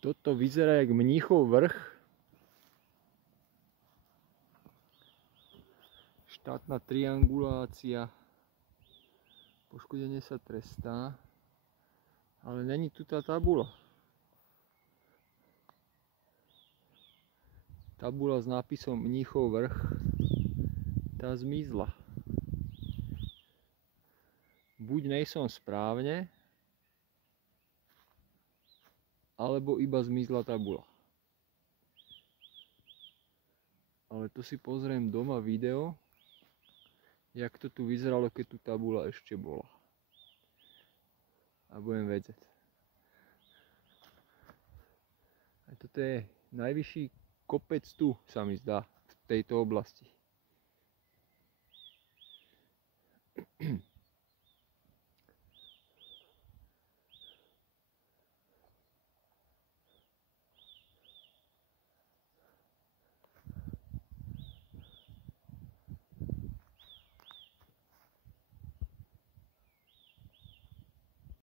Toto vyzerá jak Mníchov vrch. Štátna triangulácia. Poškodenie sa trestá. Ale není tu tá tabula. Tabula s nápisom Mníchov vrch. Tá zmizla. Buď nejsom správne, alebo iba zmizla tabula. Ale to si pozriem doma video, jak to tu vyzeralo, keď tu tabula ešte bola. A budem vedieť. A toto je najvyšší kopec tu, sa mi zdá, v tejto oblasti.